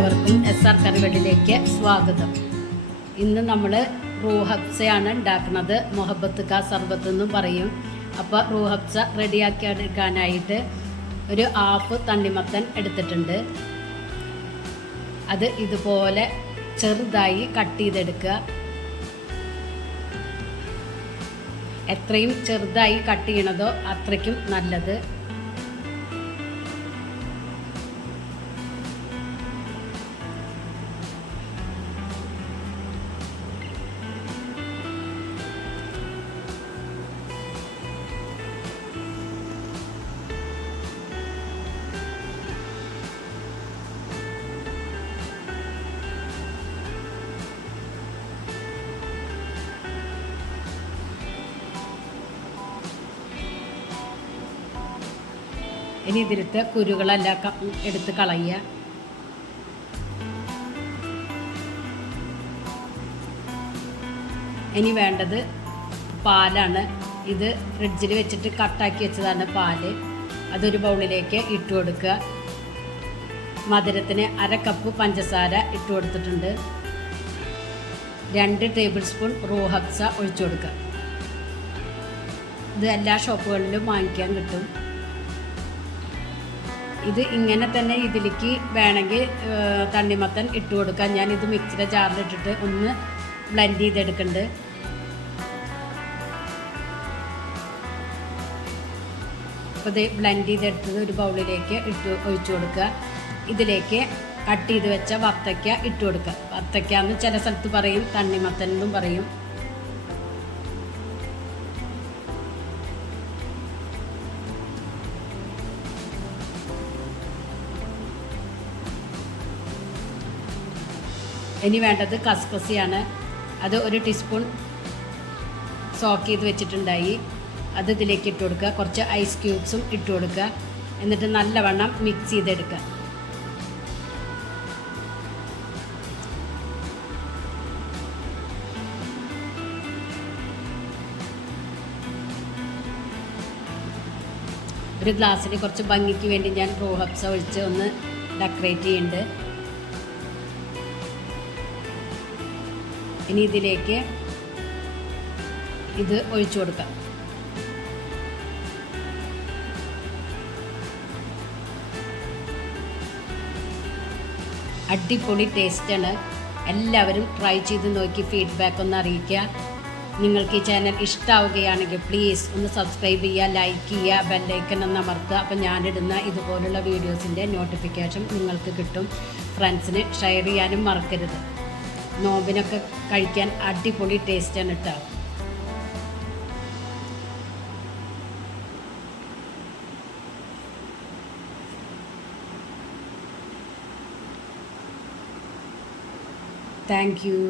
എല്ലാവർക്കും SR കറിവെള്ളിലേക്ക് സ്വാഗതം. ഇന്ന് നമ്മൾ റൂഹബ്സയാണ് ഉണ്ടാക്കുന്നത്. മൊഹബത്ത് കാ സർബത്ത് എന്നും പറയും. അപ്പോൾ റൂഹബ്സ റെഡിയാക്കി എടുക്കാനായിട്ട് ഒരു ഹാഫ് തണ്ണിമത്തൻ എടുത്തിട്ടുണ്ട്. അത് ഇതുപോലെ ചെറുതായി കട്ട് ചെയ്തെടുക്കുക. എത്രയും ചെറുതായി കട്ട് ചെയ്യണതോ അത്രയ്ക്കും നല്ലത്. ഇനി ഇതിലത്തെ കുരുകളെല്ലാം എടുത്ത് കളയുക. ഇനി വേണ്ടത് പാലാണ്. ഇത് ഫ്രിഡ്ജിൽ വെച്ചിട്ട് കട്ടാക്കി വെച്ചതാണ് പാല്. അതൊരു ബൗളിലേക്ക് ഇട്ട് കൊടുക്കുക. മധുരത്തിന് 1/2 കപ്പ് പഞ്ചസാര ഇട്ട് കൊടുത്തിട്ടുണ്ട്. 2 ടേബിൾ സ്പൂൺ റൂഹബ്സ ഒഴിച്ചു കൊടുക്കുക. ഇത് എല്ലാ ഷോപ്പുകളിലും വാങ്ങിക്കാൻ കിട്ടും. ഇത് ഇങ്ങനെ തന്നെ ഇതിലേക്ക് വേണമെങ്കിൽ തണ്ണിമത്തൻ ഇട്ട് കൊടുക്കാം. ഞാനിത് മിക്സിയുടെ ജാറിലിട്ടിട്ട് ഒന്ന് ബ്ലെൻഡ് ചെയ്തെടുക്കുന്നുണ്ട്. അപ്പോൾ ഇത് ബ്ലെൻഡ് ചെയ്തെടുത്തത് ഒരു ബൗളിലേക്ക് ഒഴിച്ചു കൊടുക്കുക. ഇതിലേക്ക് കട്ട് ചെയ്ത് വെച്ച വത്തക്ക ഇട്ട് കൊടുക്കുക. വത്തക്ക എന്ന് ചില സ്ഥലത്ത് പറയും, തണ്ണിമത്തൻ എന്നും പറയും. ഇനി വേണ്ടത് കസ്കസിയാണ്. അത് 1 ടീസ്പൂൺ സോക്ക് ചെയ്ത് വെച്ചിട്ടുണ്ടായി. അത് ഇതിലേക്ക് ഇട്ട് കൊടുക്കുക. കുറച്ച് ഐസ് ക്യൂബ്സും ഇട്ട് കൊടുക്കുക. എന്നിട്ട് നല്ലവണ്ണം മിക്സ് ചെയ്തെടുക്കുക. ഒരു ഗ്ലാസ്സിൽ കുറച്ച് ഭംഗിക്ക് വേണ്ടി ഞാൻ റൂഹബ്സ ഒഴിച്ച് ഒന്ന് ഡെക്കറേറ്റ് ചെയ്യുന്നുണ്ട്. ഇനി ഇതിലേക്ക് ഇത് ഒഴിച്ചു കൊടുക്കാം. അടിപൊളി ടേസ്റ്റാണ്. എല്ലാവരും ട്രൈ ചെയ്ത് നോക്കി ഫീഡ്ബാക്ക് ഒന്ന് അറിയിക്കുക. നിങ്ങൾക്ക് ഈ ചാനൽ ഇഷ്ടമാവുകയാണെങ്കിൽ പ്ലീസ് ഒന്ന് സബ്സ്ക്രൈബ് ചെയ്യുക, ലൈക്ക് ചെയ്യുക, ബെല്ലൈക്കൺ ഒന്ന് അമർത്തുക. അപ്പം ഞാനിടുന്ന ഇതുപോലുള്ള വീഡിയോസിൻ്റെ നോട്ടിഫിക്കേഷൻ നിങ്ങൾക്ക് കിട്ടും. ഫ്രണ്ട്സിന് ഷെയർ ചെയ്യാനും മറക്കരുത്. നോമ്പിനൊക്കെ കഴിക്കാൻ അടിപൊളി ടേസ്റ്റാണ് കേട്ടോ. Thank you.